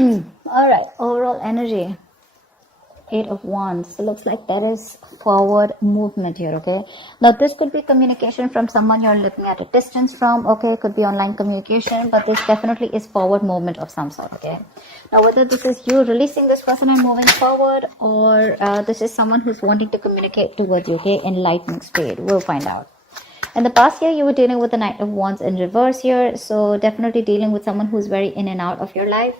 All right, overall energy. Eight of Wands. So looks like there is forward movement here, okay? Now this could be communication from someone you're looking at a distance from, okay? Could be online communication, but this definitely is forward movement of some sort, okay? Now whether this is you releasing this person and moving forward, or this is someone who's wanting to communicate towards you, okay? Enlightening spirit, we'll find out. In the past year, you were dealing with the Knight of Wands in reverse here, so definitely dealing with someone who's very in and out of your life.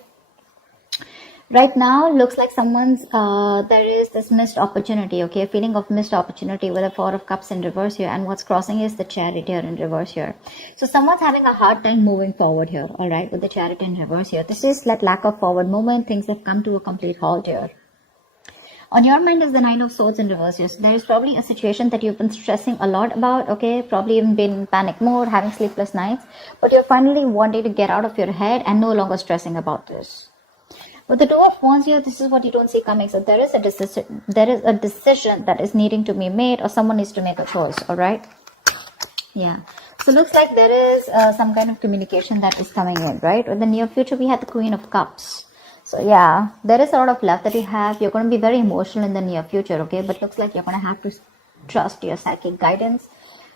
Right now, looks like someone's, there is this missed opportunity, okay? A feeling of missed opportunity with the Four of Cups in reverse here. And what's crossing is the Chariot here in reverse here. So someone's having a hard time moving forward here, all right? With the Chariot in reverse here. This is like lack of forward movement. Things have come to a complete halt here. On your mind is the Nine of Swords in reverse here. So there is probably a situation that you've been stressing a lot about, okay? Probably even been in panic mode, having sleepless nights. But you're finally wanting to get out of your head and no longer stressing about this. With the Two of Wands here, this is what you don't see coming. So there is a decision that is needing to be made, or someone needs to make a choice, all right? Yeah. So looks like there is some kind of communication that is coming in, right? In the near future, we have the Queen of Cups. So yeah, there is a lot of love that you have. You're going to be very emotional in the near future, okay? But looks like you're going to have to trust your psychic guidance,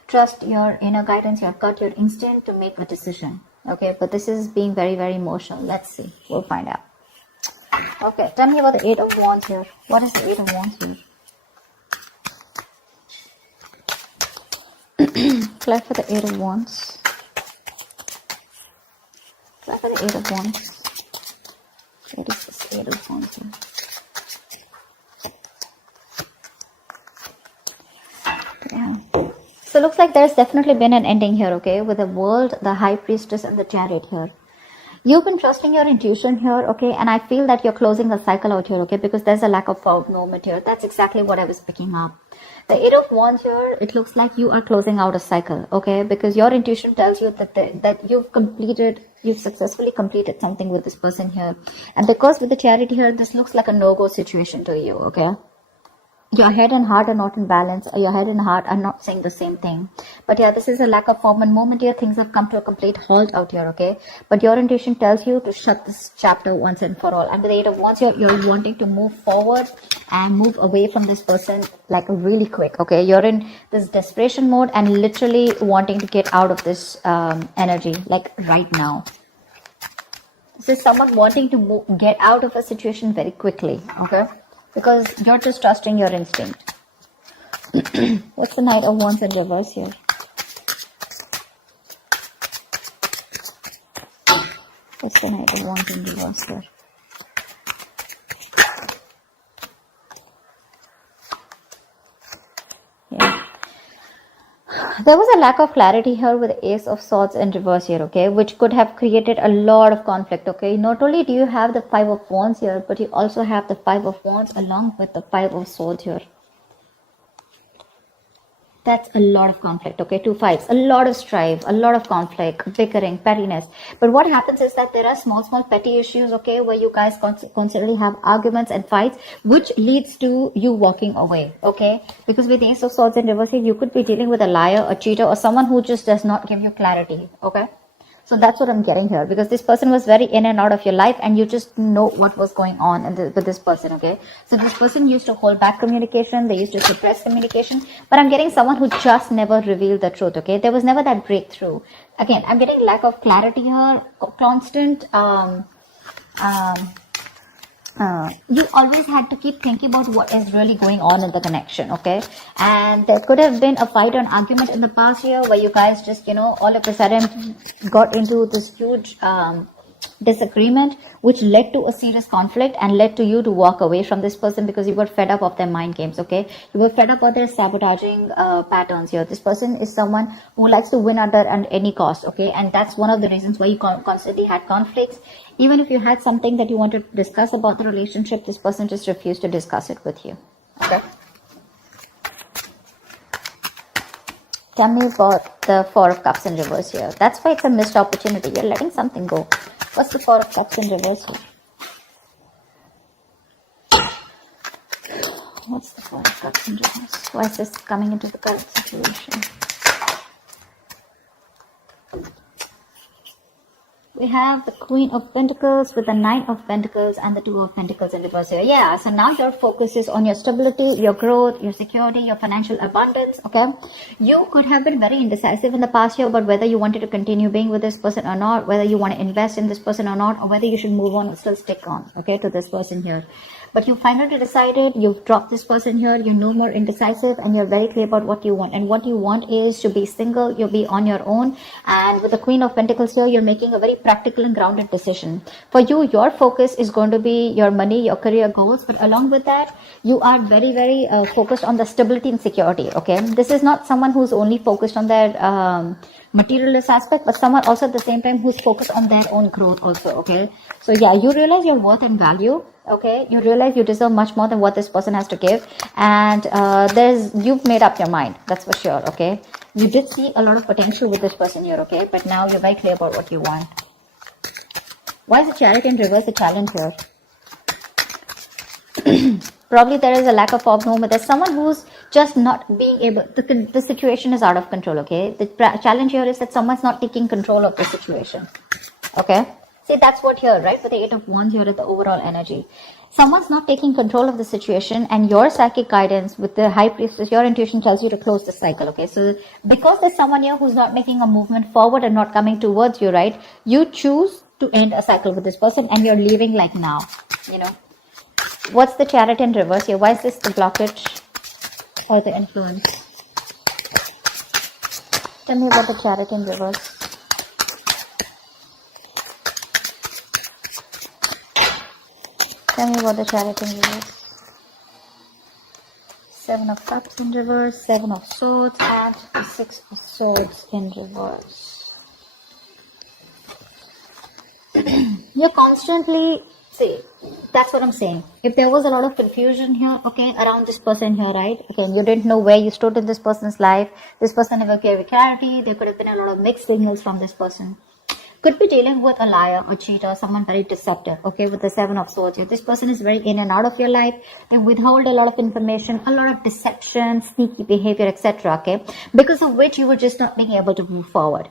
trust your inner guidance, your gut, your instinct to make a decision, okay? But this is being very, very emotional. Let's see. We'll find out. Okay, tell me about the Eight of Wands here. What is the Eight of Wands here? Apply for the Eight of Wands. Apply for the Eight of Wands. What is this Eight of Wands here? Yeah. So looks like there's definitely been an ending here, okay? With the World, the High Priestess, and the Chariot here. You've been trusting your intuition here, okay? And I feel that you're closing a cycle out here, okay? Because there's a lack of forward movement here. That's exactly what I was picking up. The Eight of Wands here, it looks like you are closing out a cycle, okay? Because your intuition tells you that you've successfully completed something with this person here. And because with the Chariot here, this looks like a no-go situation to you, okay? Your head and heart are not in balance. Your head and heart are not saying the same thing. But yeah, this is a lack of forward movement here. Things have come to a complete halt out here, okay? But your intuition tells you to shut this chapter once and for all. And with the Eight of Wands here, you're wanting to move forward and move away from this person like really quick, okay? You're in this desperation mode and literally wanting to get out of this energy like right now. This is someone wanting to get out of a situation very quickly, okay? Because you're just trusting your instinct. What's the Knight of Wands in reverse here? What's the Knight of Wands in reverse here? Yeah. There was a lack of clarity here with the Ace of Swords in reverse here, okay, which could have created a lot of conflict, okay. Not only do you have the Five of Wands here, but you also have the Five of Wands along with the Five of Swords here. That's a lot of conflict, okay, two fights, a lot of strife, a lot of conflict, bickering, pettiness. But what happens is that there are small petty issues, okay, where you guys constantly have arguments and fights, which leads to you walking away, okay? Because with the Ace of Swords in reverse, you could be dealing with a liar, a cheater, or someone who just does not give you clarity, okay? So that's what I'm getting here, because this person was very in and out of your life and you just know what was going on with this person, okay? So this person used to hold back communication, they used to suppress communication, but I'm getting someone who just never revealed the truth, okay? There was never that breakthrough. Again, I'm getting lack of clarity here, constant, you always had to keep thinking about what is really going on in the connection, okay? And there could have been a fight or an argument in the past year where you guys just, you know, all of a sudden got into this huge disagreement, which led to a serious conflict and led to you to walk away from this person because you were fed up of their mind games, okay? You were fed up of their sabotaging patterns here. This person is someone who likes to win at any cost, okay? And that's one of the reasons why you constantly had conflicts. Even if you had something that you wanted to discuss about the relationship, this person just refused to discuss it with you, okay? Tell me about the Four of Cups in reverse here. That's why it's a missed opportunity. You're letting something go. What's the Four of Cups in reverse here? What's the Four of Cups in reverse? Why is this coming into the current situation? we have the Queen of Pentacles with the Nine of Pentacles and the Two of Pentacles in reverse here. Yeah, so now your focus is on your stability, your growth, your security, your financial abundance, okay? You could have been very indecisive in the past year about whether you wanted to continue being with this person or not, whether you want to invest in this person or not, or whether you should move on or still stick on, okay, to this person here. But you finally decided, you've dropped this person here, you're no more indecisive, and you're very clear about what you want. And what you want is to be single, you'll be on your own. And with the Queen of Pentacles here, you're making a very practical and grounded decision. For you, your focus is going to be your money, your career goals. But along with that, you are very, very focused on the stability and security, okay? This is not someone who's only focused on their materialist aspect, but someone also at the same time who's focused on their own growth also, okay? So yeah, you realize your worth and value, okay? You realize you deserve much more than what this person has to give, and you've made up your mind, that's for sure, okay? You did see a lot of potential with this person here, okay? But now you're very clear about what you want. Why is the Chariot in reverse the challenge here? Probably there is a lack of movement. There's someone who's just not being able, the situation is out of control, okay? The challenge here is that someone's not taking control of the situation, okay? See, that's what here, right? With the Eight of Wands here at the overall energy. Someone's not taking control of the situation, and your psychic guidance with the High Priestess, your intuition tells you to close the cycle, okay? So because there's someone here who's not making a movement forward and not coming towards you, right? You choose to end a cycle with this person, and you're leaving like now, you know? What's the Chariot in reverse here? Why is this the blockage or the influence? Tell me about the Chariot in reverse. Tell me about the Chariot in reverse. Seven of Cups in reverse, Seven of Swords, and the Six of Swords in reverse. You're constantly... See, that's what I'm saying. If there was a lot of confusion here, okay, around this person here, right? Again, you didn't know where you stood in this person's life. This person never gave clarity. There could have been a lot of mixed signals from this person. Could be dealing with a liar or cheater, someone very deceptive, okay, with the Seven of Swords here. This person is very in and out of your life. They withhold a lot of information, a lot of deception, sneaky behavior, etc., okay, because of which you were just not being able to move forward,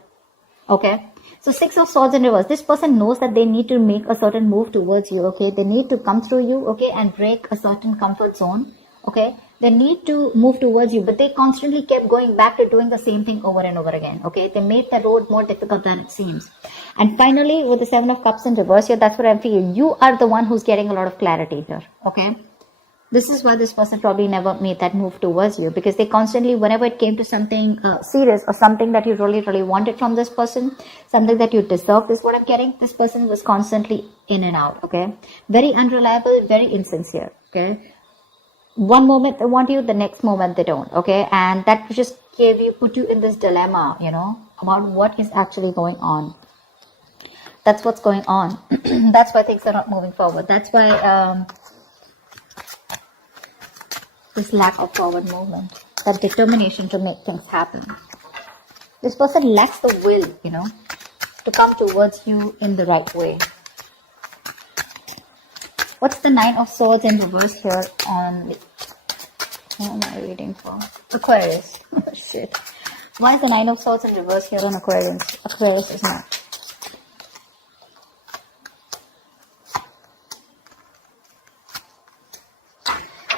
okay? So Six of Swords in reverse. This person knows that they need to make a certain move towards you, okay? They need to come through you, okay, and break a certain comfort zone, okay? They need to move towards you, but they constantly kept going back to doing the same thing over and over again, okay? They made the road more difficult than it seems. And finally, with the Seven of Cups in reverse here, that's what I'm feeling. You are the one who's getting a lot of clarity here, okay? This is why this person probably never made that move towards you, because they constantly, whenever it came to something serious or something that you really, really wanted from this person, something that you deserved is what I'm getting, this person was constantly in and out, okay? Very unreliable, very insincere, okay? One moment they want you, the next moment they don't, okay? And that just put you in this dilemma, you know, about what is actually going on. That's what's going on. That's why things are not moving forward. That's why... this lack of forward movement, that determination to make things happen. This person lacks the will, you know, to come towards you in the right way. What's the Nine of Swords in reverse here on... What am I reading for? Aquarius. Shit. Why is the Nine of Swords in reverse here on Aquarius? Aquarius is not.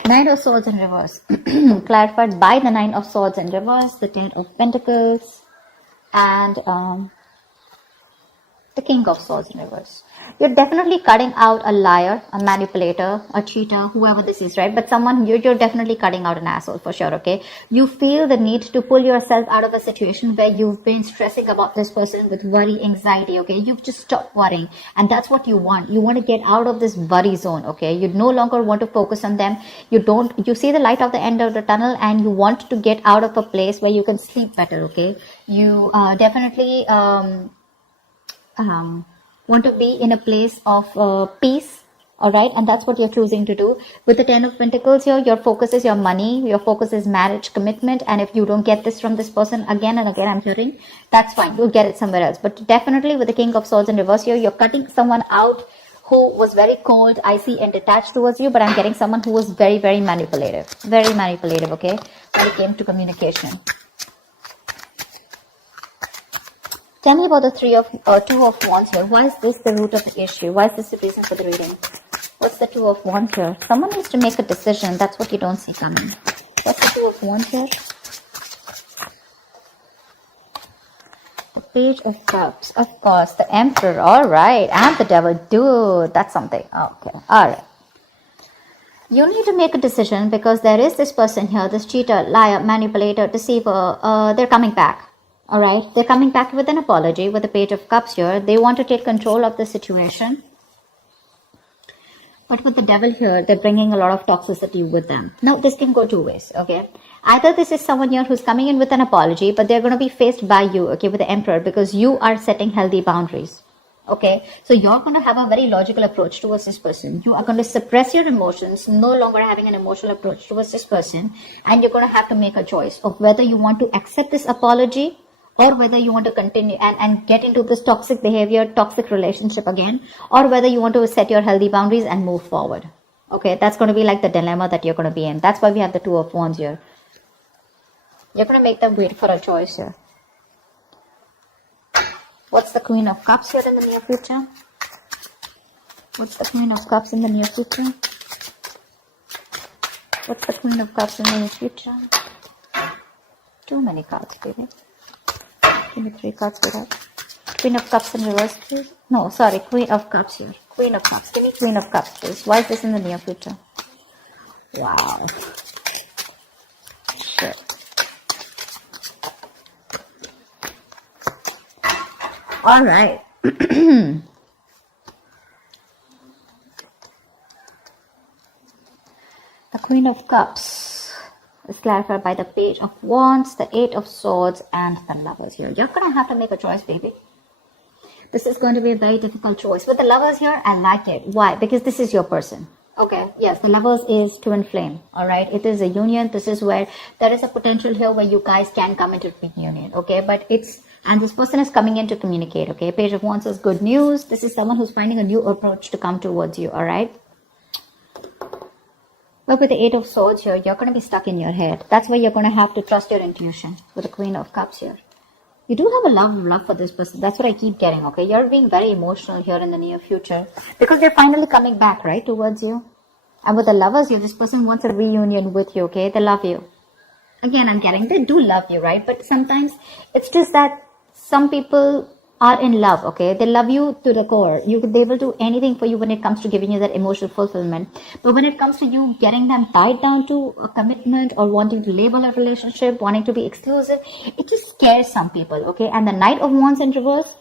Nine of Swords in reverse. Clarified by the Nine of Swords in reverse, the Ten of Pentacles, and the King of Swords in reverse. You're definitely cutting out a liar, a manipulator, a cheater, whoever this is, right? But someone, you're definitely cutting out an asshole for sure, okay? You feel the need to pull yourself out of a situation where you've been stressing about this person with worry, anxiety, okay? You've just stopped worrying, and that's what you want. You want to get out of this worry zone, okay? You no longer want to focus on them. You see the light of the end of the tunnel, and you want to get out of a place where you can sleep better, okay? You definitely want to be in a place of peace, all right? And that's what you're choosing to do. With the Ten of Pentacles here, your focus is your money, your focus is marriage, commitment, and if you don't get this from this person again and again, I'm hearing, that's fine, you'll get it somewhere else. But definitely with the King of Swords in reverse here, you're cutting someone out who was very cold, icy, and detached towards you, but I'm getting someone who was very, very manipulative, okay, when it came to communication. Tell me about the two of wands here. Why is this the root of the issue? Why is this the reason for the reading? What's the two of wands here? Someone needs to make a decision. That's what you don't see coming. What's the two of wands here? The page of cups. Of course, the emperor. All right. And the devil. Dude, that's something. Okay. All right. You need to make a decision because there is this person here, this cheater, liar, manipulator, deceiver. They're coming back. All right. They're coming back with an apology with the page of cups here. They want to take control of the situation. But with the devil here, they're bringing a lot of toxicity with them. Now, this can go two ways, okay? Either this is someone here who's coming in with an apology, but they're going to be faced by you, okay, with the emperor, because you are setting healthy boundaries, okay? So you're going to have a very logical approach towards this person. You are going to suppress your emotions, no longer having an emotional approach towards this person, and you're going to have to make a choice of whether you want to accept this apology or whether you want to continue and get into this toxic behavior, toxic relationship again, or whether you want to set your healthy boundaries and move forward. Okay, that's going to be like the dilemma that you're going to be in. That's why we have the two of wands here. You're going to make them wait for a choice here. What's the queen of cups here in the near future? What's the queen of cups in the near future? What's the queen of cups in the near future? Too many cards, baby. Give me 3 cards for that. Queen of Cups in reverse, please. No, sorry, Queen of Cups here. Queen of Cups. Give me Queen of Cups, please. Why is this in the near future? Wow. Shit. All right. The Queen of Cups is clarified by the page of wands, the 8 of swords, and the lovers here. You're going to have to make a choice, baby. This is going to be a very difficult choice. With the lovers here, I like it. Why? Because this is your person. Okay, yes, the lovers is twin flame. All right, it is a union. This is where there is a potential here where you guys can come into reunion. Okay, but and this person is coming in to communicate. Okay, page of wands is good news. This is someone who's finding a new approach to come towards you. All right. But with the 8 of swords here, you're going to be stuck in your head. That's why you're going to have to trust your intuition with the Queen of Cups here. You do have a love for this person. That's what I keep getting, okay? You're being very emotional here in the near future because they're finally coming back, right, towards you. And with the lovers here, this person wants a reunion with you, okay? They love you. Again, I'm getting, they do love you, right? But sometimes it's just that some people are in love, okay? They love you to the core. They will do anything for you when it comes to giving you that emotional fulfillment. But when it comes to you getting them tied down to a commitment or wanting to label a relationship, wanting to be exclusive, it just scares some people, okay? And the Knight of Wands in reverse,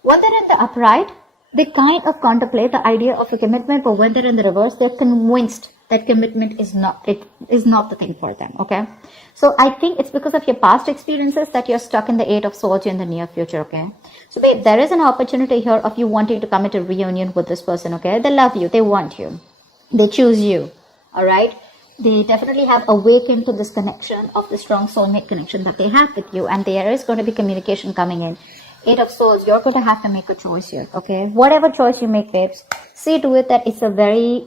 when they're in the upright, they kind of contemplate the idea of a commitment, but when they're in the reverse, they're convinced that commitment is not the thing for them, okay? So I think it's because of your past experiences that you're stuck in the 8 of swords in the near future, okay? So babe, there is an opportunity here of you wanting to come into reunion with this person, okay? They love you, they want you, they choose you, all right? They definitely have awakened to this connection of the strong soulmate connection that they have with you, and there is going to be communication coming in. 8 of swords, you're going to have to make a choice here, okay? Whatever choice you make, babes, see to it that it's a very,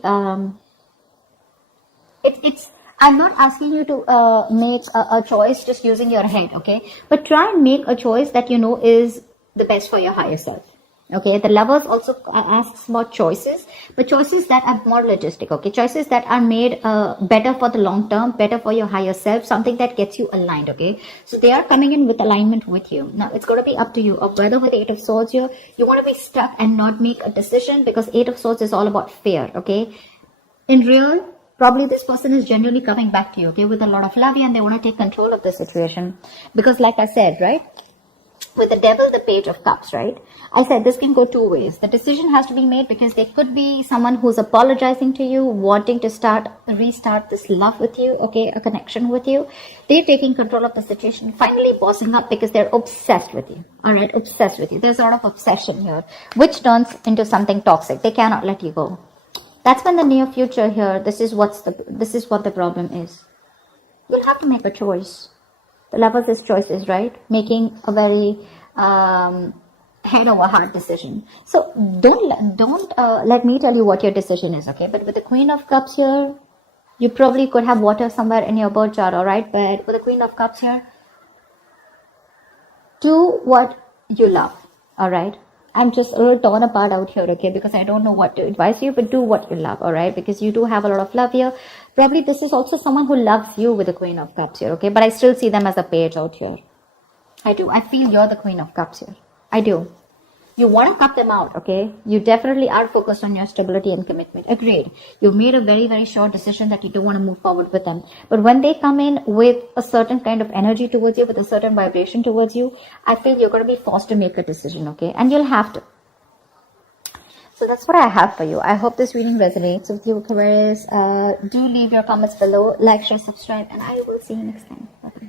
I'm not asking you to make a choice just using your head, okay? But try and make a choice that you know is the best for your higher self, okay? The lovers also asks about choices, but choices that are more logistic, okay? Choices that are made better for the long term, better for your higher self, something that gets you aligned, okay? So they are coming in with alignment with you. Now, it's going to be up to you of whether with the 8 of swords here, you want to be stuck and not make a decision because 8 of swords is all about fear, okay? In real, probably this person is genuinely coming back to you, okay, with a lot of love, and they want to take control of the situation. Because like I said, right, with the devil, the page of cups, right, I said this can go two ways. The decision has to be made because there could be someone who's apologizing to you, wanting to restart this love with you, okay, a connection with you. They're taking control of the situation, finally bossing up because they're obsessed with you, all right, obsessed with you. There's a lot of obsession here, which turns into something toxic. They cannot let you go. That's when the near future here, this is what the problem is. You'll have to make a choice. The lovers' choices, right? Making a very head over heart decision. So don't let me tell you what your decision is, okay? But with the Queen of Cups here, you probably could have water somewhere in your birth chart, all right? But with the Queen of Cups here, do what you love. All right. I'm just a little torn apart out here, okay, because I don't know what to advise you, but do what you love, all right, because you do have a lot of love here. Probably this is also someone who loves you with the Queen of Cups here, okay, but I still see them as a page out here. I do. I feel you're the Queen of Cups here. I do. You want to cut them out, okay? You definitely are focused on your stability and commitment. Agreed. You've made a very, very short decision that you don't want to move forward with them. But when they come in with a certain kind of energy towards you, with a certain vibration towards you, I feel you're going to be forced to make a decision, okay? And you'll have to. So that's what I have for you. I hope this reading resonates with you, Aquarius. Do leave your comments below, like, share, subscribe, and I will see you next time. Bye.